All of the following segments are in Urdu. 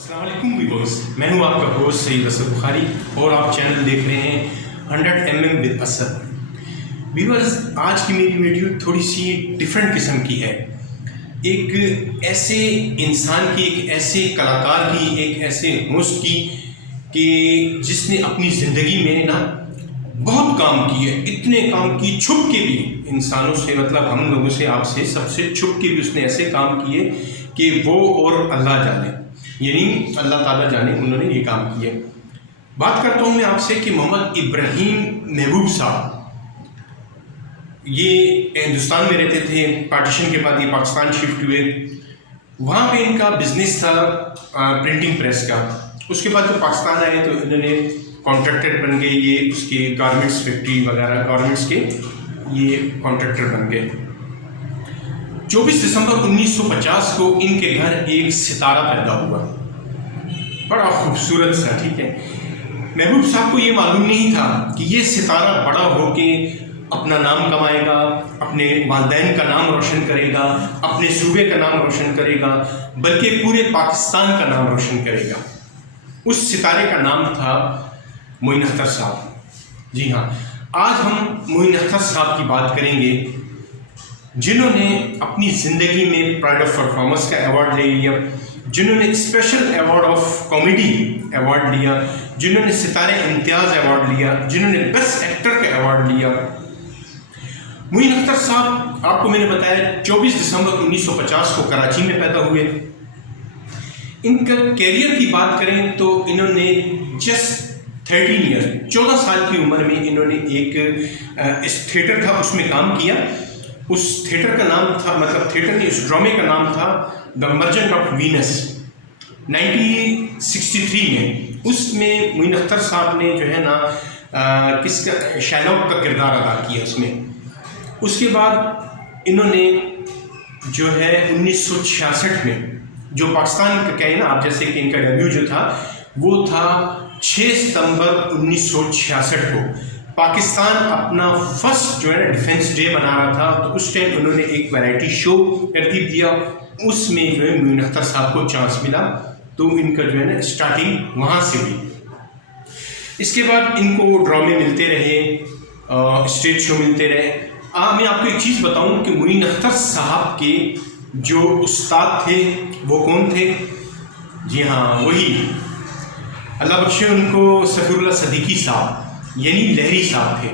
السلام علیکم ویورز، میں ہوں آپ کا ہوسٹ سید اسد بخاری اور آپ چینل دیکھ رہے ہیں 100mm ود اسد۔ ویورز، آج کی میری ویڈیو تھوڑی سی ڈیفرنٹ قسم کی ہے، ایک ایسے انسان کی، ایک ایسے کلاکار کی، ایک ایسے ہوسٹ کی کہ جس نے اپنی زندگی میں نا بہت کام کیے، اتنے کام کی چھپ کے بھی انسانوں سے، مطلب ہم لوگوں سے، آپ سے، سب سے چھپ کے بھی اس نے ایسے کام کیے کہ وہ اور اللہ جانے، یعنی اللہ تعالیٰ جانے انہوں نے یہ کام کیے۔ بات کرتا ہوں میں آپ سے کہ محمد ابراہیم محبوب صاحب، یہ ہندوستان میں رہتے تھے، پارٹیشن کے بعد یہ پاکستان شفٹ ہوئے۔ وہاں پہ ان کا بزنس تھا پرنٹنگ پریس کا۔ اس کے بعد جب پاکستان آئے تو انہوں نے کانٹریکٹر بن گئے، یہ اس کے گارمنٹس فیکٹری وغیرہ گارمنٹس کے یہ کانٹریکٹر بن گئے۔ 24 دسمبر 1950 کو ان کے گھر ایک ستارہ پیدا ہوا، بڑا خوبصورت سا، ٹھیک ہے۔ محبوب صاحب کو یہ معلوم نہیں تھا کہ یہ ستارہ بڑا ہو کے اپنا نام کمائے گا، اپنے والدین کا نام روشن کرے گا، اپنے صوبے کا نام روشن کرے گا، بلکہ پورے پاکستان کا نام روشن کرے گا۔ اس ستارے کا نام تھا معین اختر صاحب۔ جی ہاں، آج ہم معین اختر صاحب کی بات کریں گے، جنہوں نے اپنی زندگی میں پرائڈ آف پرفارمنس کا ایوارڈ لے لیا، جنہوں نے special award of comedy award لیا، جنہوں نے ستارے امتیاز ایوارڈ لیا، جنہوں نے بیسٹ ایکٹر کا ایوارڈ لیا۔ معین اختر صاحب، آپ کو میں نے بتایا 24 دسمبر 1950 کو کراچی میں پیدا ہوئے۔ ان کا کیریئر کی بات کریں تو انہوں نے جسٹ 13 ایئر 14 سال کی عمر میں انہوں نے ایک تھیٹر تھا اس میں کام کیا۔ اس تھیٹر کا نام تھا، مطلب تھیٹر کے اس ڈرامے کا نام تھا دا مرچنٹ آف وینس، 1963 میں۔ اس میں معین اختر صاحب نے جو ہے نا کس کا شائلوک کا کردار ادا کیا اس میں۔ اس کے بعد انہوں نے جو ہے 1966 میں جو پاکستان کا کہیں نا آپ، جیسے کہ ان کا ڈیبیو جو تھا وہ تھا 6 ستمبر 1966 کو۔ پاکستان اپنا فرسٹ جو ہے نا ڈیفینس ڈے منا رہا تھا، تو اس ٹائم انہوں نے ایک ویرائٹی شو ترتیب دیا، اس میں جو ہے معین اختر صاحب کو چانس ملا، تو ان کا جو ہے نا اسٹارٹنگ وہاں سے ہوئی۔ اس کے بعد ان کو ڈرامے ملتے رہے، اسٹیج شو ملتے رہے۔ میں آپ کو ایک چیز بتاؤں کہ معین اختر صاحب کے جو استاد تھے وہ کون تھے؟ جی ہاں، وہی اللہ بخشے ان کو، سفیر اللہ صدیقی صاحب، یعنی لہری صاحب تھے۔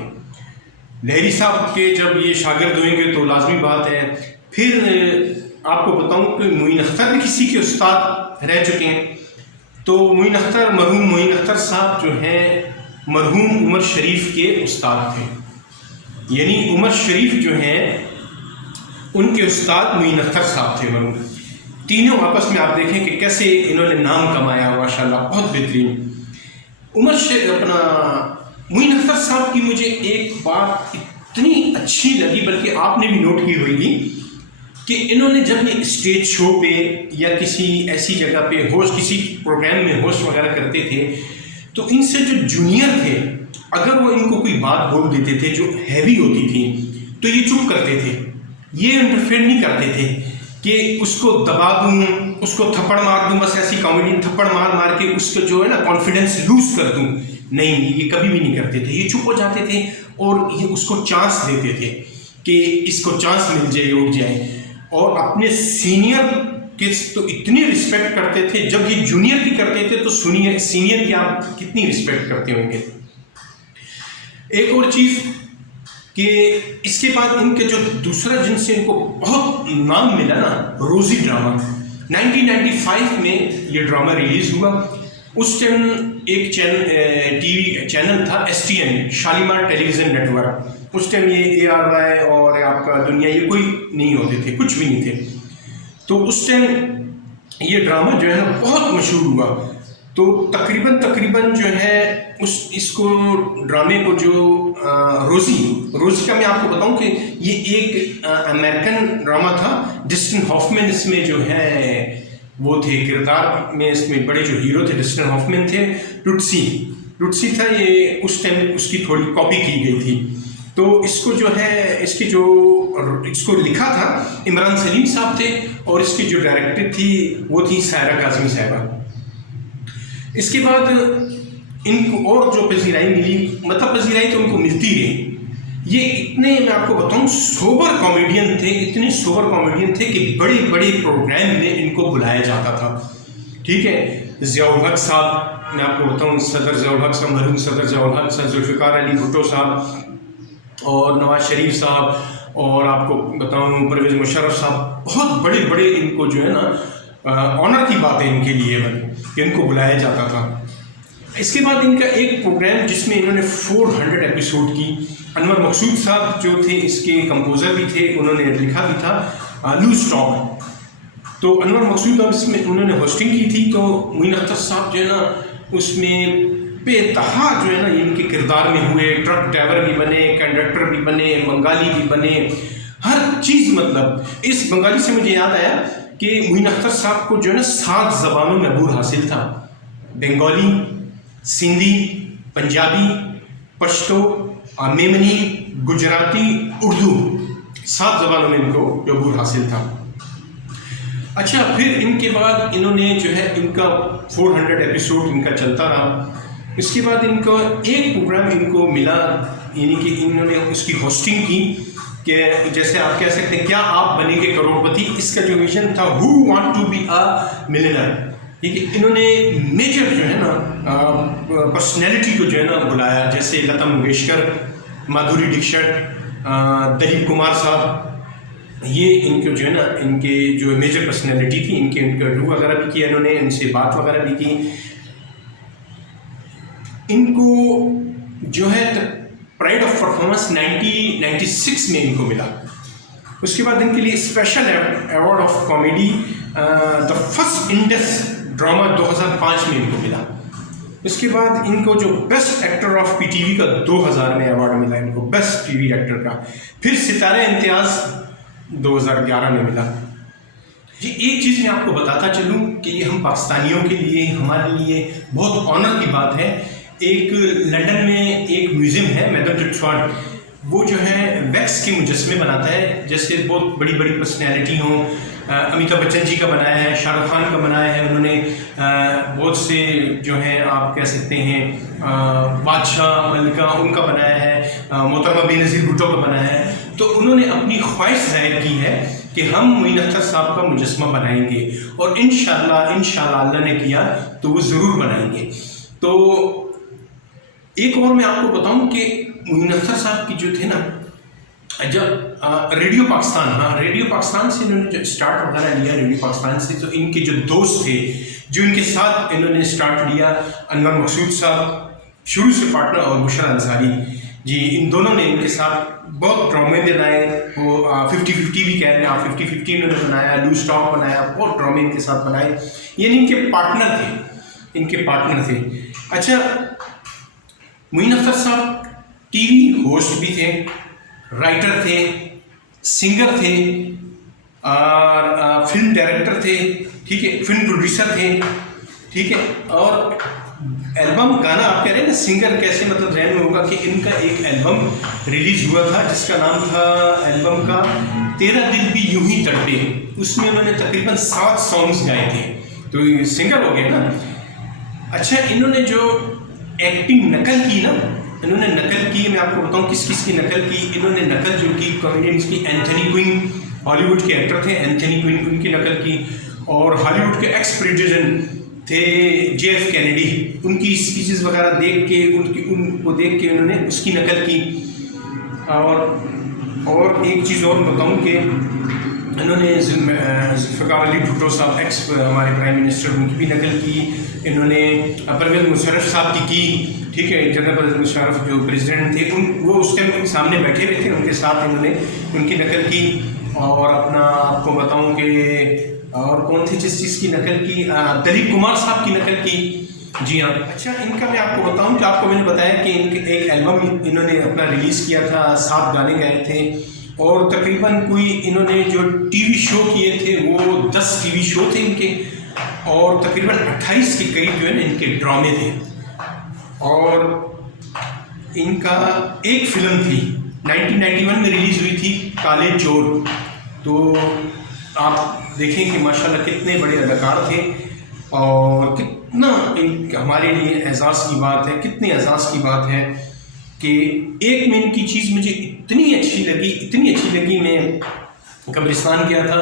لہری صاحب کے جب یہ شاگرد ہوئیں گے تو لازمی بات ہے، پھر آپ کو بتاؤں کہ معین اختر بھی کسی کے استاد رہ چکے ہیں۔ تو معین اختر، مرحوم معین اختر صاحب جو ہیں مرحوم عمر شریف کے استاد تھے، یعنی عمر شریف جو ہیں ان کے استاد معین اختر صاحب تھے مرحوم۔ تینوں آپس میں آپ دیکھیں کہ کیسے انہوں نے نام کمایا، ماشاءاللہ بہت بہترین۔ معین اختر صاحب کی مجھے ایک بات اتنی اچھی لگی، بلکہ آپ نے بھی نوٹ کی ہوگی، کہ انہوں نے جب یہ اسٹیج شو پہ یا کسی ایسی جگہ پہ ہوسٹ، کسی پروگرام میں ہوسٹ وغیرہ کرتے تھے، تو ان سے جو جونیئر تھے اگر وہ ان کو کوئی بات بول دیتے تھے جو ہیوی ہوتی تھی تو یہ چپ کرتے تھے، یہ انٹرفیئر نہیں کرتے تھے کہ اس کو دبا دوں، اس کو تھپڑ مار دوں، بس ایسی کامیڈی تھپڑ مار مار کے اس کو جو ہے نا کانفیڈنس لوز کر دوں، نہیں، یہ کبھی بھی نہیں کرتے تھے۔ یہ چپ ہو جاتے تھے اور یہ اس کو چانس دیتے تھے کہ اس کو چانس مل جائے، اٹھ جائے، اور اپنے سینئر کے تو اتنی رسپیکٹ کرتے تھے، جب یہ جونیئر کی کرتے تھے تو سینئر کی آپ کتنی رسپیکٹ کرتے ہوں گے۔ ایک اور چیز کہ اس کے بعد ان کے جو دوسرا جن سے ان کو بہت نام ملا نا، روزی ڈرامہ، 1995 میں یہ ڈرامہ ریلیز ہوا۔ اس ٹائم ایک ٹی وی چینل تھا STN، شالیمار ٹیلی ویژن نیٹ ورک۔ اس ٹائم یہ ARY اور آپ کا دنیا یہ کوئی نہیں ہوتے تھے، کچھ بھی نہیں تھے۔ تو اس ٹائم یہ ڈرامہ جو ہے نا بہت مشہور ہوا، تو تقریباً جو ہے اس کو ڈرامے کو جو روزی کا میں آپ کو بتاؤں کہ یہ ایک امریکن ڈرامہ تھا۔ ڈسٹن ہافمین اس میں جو ہے وہ تھے کردار میں، اس میں بڑے جو ہیرو تھے ڈسٹن ہافمین تھے۔ ٹوٹسی تھا، یہ اس ٹائم اس کی تھوڑی کاپی کی گئی تھی۔ تو اس کو جو ہے اس کو لکھا تھا عمران سلیم صاحب تھے، اور اس کی جو ڈائریکٹر تھی وہ تھی سائرہ کاظمی صاحبہ۔ اس کے بعد ان کو اور جو پذیرائی ملی، مطلب پذیرائی تو ان کو ملتی رہی، یہ اتنے میں آپ کو بتاؤں سوبر کامیڈین تھے، اتنے سوبر کامیڈین تھے کہ بڑے بڑے پروگرام میں ان کو بلایا جاتا تھا. ٹھیک ہے، ضیاء الحق صاحب، میں آپ کو بتاؤں صدر ضیاء الحق صاحب، مرحوم صدر ضیاء الحق صاحب، ذوالفقار علی بھٹو صاحب اور نواز شریف صاحب، اور آپ کو بتاؤں پرویز مشرف صاحب، بہت بڑے بڑے ان کو جو ہے نا آنر کی بات ہے ان کے لیے کہ ان کو بلایا جاتا تھا. اس کے بعد ان کا ایک پروگرام جس میں انہوں نے 400 ایپیسوڈ کی، انور مقصود صاحب جو تھے اس کے کمپوزر بھی تھے، انہوں نے لکھا بھی تھا لوز ٹاک. تو انور مقصود اور اس میں انہوں نے ہوسٹنگ کی تھی. تو معین اختر صاحب جو ہے نا اس میں بے انتہا جو ہے نا ان کے کردار میں ہوئے، ٹرک ڈرائیور بھی بنے، کنڈکٹر بھی بنے، بنگالی بھی بنے، ہر چیز. مطلب اس بنگالی سے مجھے یاد آیا کہ معین اختر صاحب کو جو ہے نا 7 زبانوں میں عبور حاصل تھا: بنگالی، سندھی، پنجابی، پشتو، میمنی، گجراتی، اردو، 7 زبانوں میں ان کو عبور حاصل تھا. اچھا، پھر ان کے بعد انہوں نے جو ہے ان کا 400 ایپیسوڈ ان کا چلتا رہا. اس کے بعد ان کو ایک پروگرام ان کو ملا، یعنی کہ انہوں نے اس کی ہوسٹنگ کی کہ جیسے آپ کہہ سکتے ہیں کیا آپ بنیں گے کروڑپتی. اس کا جو ویژن تھا who want to be a millionaire. ٹھیک ہے، انہوں نے میجر جو ہے نا پرسنالٹی کو جو ہے نا بلایا، جیسے لتا منگیشکر، مادھوری ڈکشٹ، دلیپ کمار صاحب. یہ ان کے جو ہے نا ان کے جو میجر پرسنالٹی تھی، ان کے انٹرویو وغیرہ بھی کیا انہوں نے، ان سے بات وغیرہ بھی کی. ان کو جو ہے پرائڈ آف پرفارمنس 1996 میں ان کو ملا. اس کے بعد ان کے لیے special award of comedy the first Indus drama 2005 میں ان کو ملا. اس کے بعد ان کو جو best actor of P T V کا 2000 میں ایوارڈ ملا ان کو، بیسٹ ٹی وی ایکٹر کا. پھر ستارہ امتیاز 2011 میں ملا. یہ ایک چیز میں آپ کو بتاتا چلوں کہ یہ ہم پاکستانیوں کے لیے، ہمارے لیے بہت آنر کی بات ہے. ایک لنڈن میں ایک میوزیم ہے میڈم ٹٹفارڈ، وہ جو ہے ویکس کے مجسمے بناتا ہے، جیسے بہت بڑی بڑی پرسنالٹی ہوں. امیتابھ بچن جی کا بنایا ہے، شاہ رخ خان کا بنایا ہے انہوں نے، بہت سے جو ہیں آپ کہہ سکتے ہیں بادشاہ ملکہ ان کا بنایا ہے، محترمہ بے نظیر بھٹو کا بنایا ہے. تو انہوں نے اپنی خواہش ظاہر کی ہے کہ ہم معین اختر صاحب کا مجسمہ بنائیں گے، اور انشاءاللہ اللہ نے کیا تو وہ ضرور بنائیں گے. تو ایک اور میں آپ کو بتاؤں کہ معین اختر صاحب کی جو تھے نا، جب ریڈیو پاکستان سے انہوں نے جو اسٹارٹ وغیرہ لیا، ریڈیو پاکستان سے، تو ان کے جو دوست تھے جو ان کے ساتھ انہوں نے اسٹارٹ لیا، انور مقصود صاحب شروع سے پارٹنر، اور بشرا انصاری جی، ان دونوں نے ان کے ساتھ بہت ڈرامے بنائے. وہ 50-50 بھی کہہ رہے ہیں آپ، 50-50 انہوں نے بنایا، لوز ٹاک بنایا، بہت ڈرامے ان کے ساتھ بنائے. یعنی ان کے پارٹنر تھے. اچھا، معین اختر صاحب ٹی وی ہوسٹ بھی تھے، رائٹر تھے، سنگر تھے، اور فلم ڈائریکٹر تھے. ٹھیک ہے، فلم پروڈیوسر تھے. ٹھیک ہے، اور البم گانا آپ کہہ رہے ہیں نا سنگر کیسے، مطلب ذہن میں ہوگا کہ ان کا ایک البم ریلیز ہوا تھا جس کا نام تھا البم کا تیرا دل بھی یوں ہی تڑپے. اس میں انہوں نے تقریباً 7 سانگز گائے تھے. تو یہ سنگر ہو گئے نا. اچھا، انہوں نے جو ایکٹنگ نقل کی نا، انہوں نے نقل کی، میں آپ کو بتاؤں کس کی نقل کی. انہوں نے نقل جو کی کامیڈینس کی، اینتھنی کوئن ہالی ووڈ کے ایکٹر تھے، اینتھنی کوئن ان کی نقل کی. اور ہالی ووڈ کے ایکس پریزیڈنٹ تھے جے ایف کینیڈی، ان کی اسپیچز وغیرہ دیکھ کے ان کو دیکھ کے انہوں نے اس کی نقل کی. اور ایک چیز اور بتاؤں کہ انہوں نے ذوالفقار علی بھٹو صاحب ایکس ہمارے پرائم منسٹر، ان کی بھی نقل کی. انہوں نے پرویز مشرف صاحب کی. ٹھیک ہے، جنرل پرویز مشرف جو پریزیڈنٹ تھے، وہ اس ٹائم سامنے بیٹھے ہوئے تھے، ان کے ساتھ انہوں نے ان کی نقل کی. اور اپنا آپ کو بتاؤں کہ اور کون تھی جس چیز کی نقل کی، دلیپ کمار صاحب کی نقل کی. جی ہاں. اچھا، ان کا میں آپ کو بتاؤں کہ آپ کو میں نے بتایا کہ ان کے ایک البم انہوں نے اپنا ریلیز کیا تھا، 7 گانے گائے تھے. اور تقریباً کوئی انہوں نے جو ٹی وی شو کیے تھے وہ 10 ٹی وی شو تھے ان کے، اور تقریباً 28 کے قریب جو ہے نا ان کے ڈرامے تھے. اور ان کا ایک فلم تھی 1991 میں ریلیز ہوئی تھی، کالے چور. تو آپ دیکھیں کہ ماشاءاللہ کتنے بڑے اداکار تھے اور کتنا ہمارے لیے اعزاز کی بات ہے، کتنے اعزاز کی بات ہے کہ ایک میں ان کی چیز مجھے اتنی اچھی لگی. میں قبرستان گیا تھا،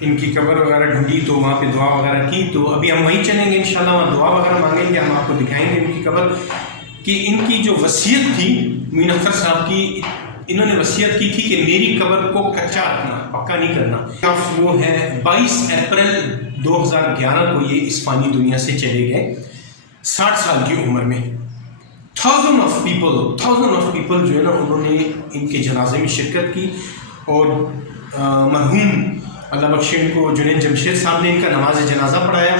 ان کی قبر وغیرہ ڈھونڈی تو وہاں پہ دعا وغیرہ کی. تو ابھی ہم وہیں چلیں گے انشاءاللہ، وہاں دعا وغیرہ مانگیں گے، ہم آپ کو دکھائیں گے ان کی قبر کہ ان کی جو وصیت تھی معین اختر صاحب کی، انہوں نے وصیت کی تھی کہ میری قبر کو کچا رکھنا، پکا نہیں کرنا. وہ ہے 22 اپریل 2011 کو یہ اس فانی دنیا سے چلے گئے 60 سال کی عمر میں. تھاؤزنڈ آف پیپل جو ہے نا انہوں نے ان کے جنازے میں شرکت کی، اور مرحوم اللہ بخشے ان کو جنید جمشید صاحب نے ان کا نماز جنازہ پڑھایا.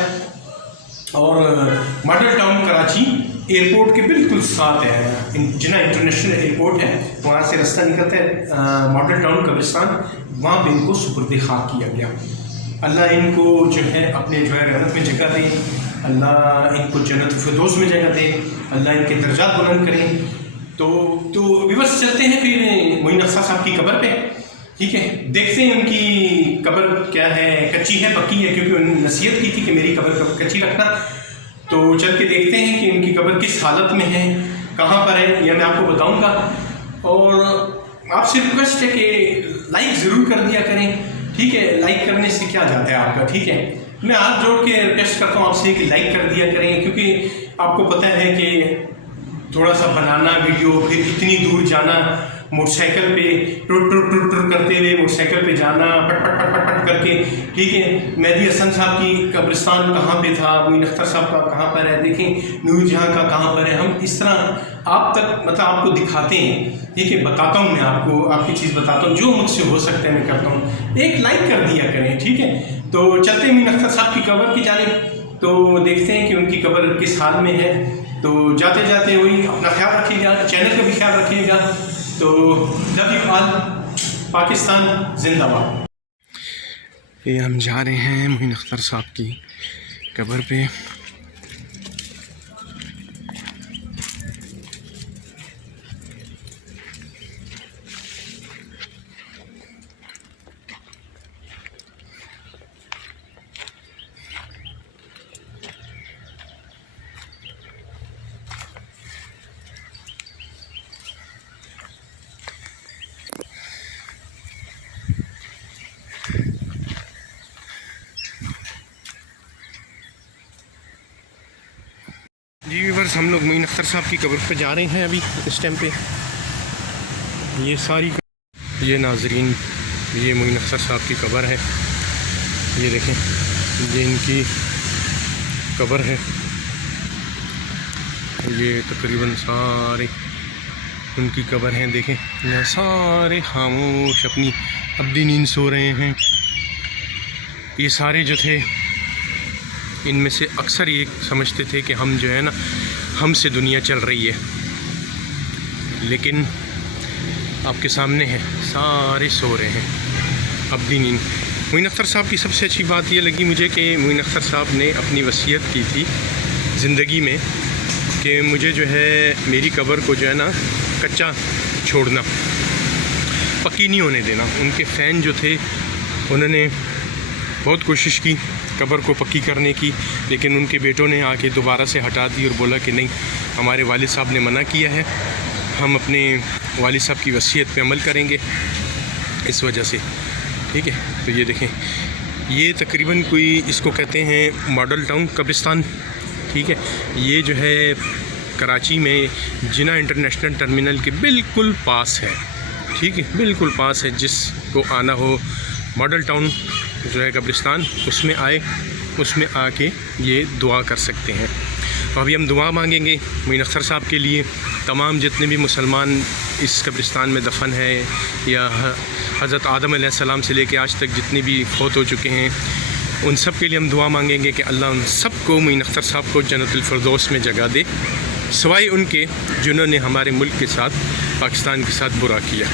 اور ماڈل ٹاؤن کراچی ایئرپورٹ کے بالکل ساتھ ہے، جناح انٹرنیشنل ایئرپورٹ ہے، وہاں سے راستہ نکلتا ہے ماڈل ٹاؤن قبرستان، وہاں پہ ان کو سپرد خاک کیا گیا. اللہ ان کو جو ہے اپنے جو ہے رحمت میں جگہ دے، اللہ ان کو جنت الفردوس میں جگہ دے، اللہ ان کے درجات بلند کریں. تو ویورس چلتے ہیں پھر معین اختر صاحب کی قبر پہ. ٹھیک ہے، دیکھتے ہیں ان کی قبر کیا ہے، کچی ہے پکی ہے، کیونکہ انہوں نے نصیحت کی تھی کہ میری قبر کچی رکھنا. تو چل کے دیکھتے ہیں کہ ان کی قبر کس حالت میں ہے، کہاں پر ہے، یہ میں آپ کو بتاؤں گا. اور آپ سے ریکویسٹ ہے کہ لائک ضرور کر دیا کریں. ٹھیک ہے، لائک کرنے سے کیا جاتا ہے آپ کا. ٹھیک ہے، میں ہاتھ جوڑ کے ریکویسٹ کرتا ہوں آپ سے کہ لائک کر دیا کریں، کیونکہ آپ کو پتہ ہے کہ تھوڑا سا بنانا ویڈیو، پھر اتنی دور جانا موٹر سائیکل پہ ٹر کرتے ہوئے موٹر سائیکل پہ جانا پٹ کر کے. ٹھیک ہے، مہدی حسن صاحب کی قبرستان کہاں پہ تھا، معین اختر صاحب کا کہاں پر ہے، دیکھیں نور جہاں کا کہاں پر ہے. ہم اس طرح آپ تک مطلب آپ کو دکھاتے ہیں. ٹھیک ہے، بتاتا ہوں میں آپ کو، آپ کی چیز بتاتا ہوں، جو مجھ سے ہو سکتا ہے میں کرتا ہوں. ایک لائک کر دیا کریں. ٹھیک ہے، تو چلتے ہیں معین اختر صاحب کی قبر کی جانب، تو دیکھتے ہیں کہ ان کی قبر کس حال میں ہے. تو جاتے جاتے وہی اپنا خیال رکھیے گا، چینل کا بھی خیال رکھیے گا. تو لو یو آل، پاکستان زندہ باد. یہ ہم جا رہے ہیں معین اختر صاحب کی قبر پہ. جی ویورس، ہم لوگ معین اختر صاحب کی قبر پہ جا رہے ہیں ابھی اس ٹائم پہ. یہ ناظرین، یہ معین اختر صاحب کی قبر ہے. یہ دیکھیں، یہ ان کی قبر ہے. یہ تقریباً سارے ان کی قبر ہیں. دیکھیں یہاں سارے خاموش اپنی ابدی نیند سو رہے ہیں. یہ سارے جو تھے ان میں سے اکثر یہ سمجھتے تھے کہ ہم جو ہے نا ہم سے دنیا چل رہی ہے، لیکن آپ کے سامنے ہے سارے سو رہے ہیں ابدی نیند. معین اختر صاحب کی سب سے اچھی بات یہ لگی مجھے کہ معین اختر صاحب نے اپنی وصیت کی تھی زندگی میں کہ مجھے جو ہے میری قبر کو جو ہے نا کچا چھوڑنا، پکی نہیں ہونے دینا. ان کے فین جو تھے انہوں نے بہت کوشش کی قبر کو پکی کرنے کی، لیکن ان کے بیٹوں نے آ کے دوبارہ سے ہٹا دی اور بولا کہ نہیں، ہمارے والد صاحب نے منع کیا ہے، ہم اپنے والد صاحب کی وصیت پہ عمل کریں گے اس وجہ سے. ٹھیک ہے، تو یہ دیکھیں، یہ تقریباً کوئی اس کو کہتے ہیں ماڈل ٹاؤن قبرستان. ٹھیک ہے، یہ جو ہے کراچی میں جناح انٹرنیشنل ٹرمینل کے بالکل پاس ہے. ٹھیک ہے، بالکل پاس ہے. جس کو آنا ہو ماڈل ٹاؤن جو ہے قبرستان، اس میں آئے، اس میں آ کے یہ دعا کر سکتے ہیں. تو ابھی ہم دعا مانگیں گے معین اختر صاحب کے لیے. تمام جتنے بھی مسلمان اس قبرستان میں دفن ہے، یا حضرت آدم علیہ السلام سے لے کے آج تک جتنے بھی فوت ہو چکے ہیں، ان سب کے لیے ہم دعا مانگیں گے کہ اللہ ان سب کو، معین اختر صاحب کو جنت الفردوس میں جگہ دے، سوائے ان کے جنہوں نے ہمارے ملک کے ساتھ، پاکستان کے ساتھ برا کیا.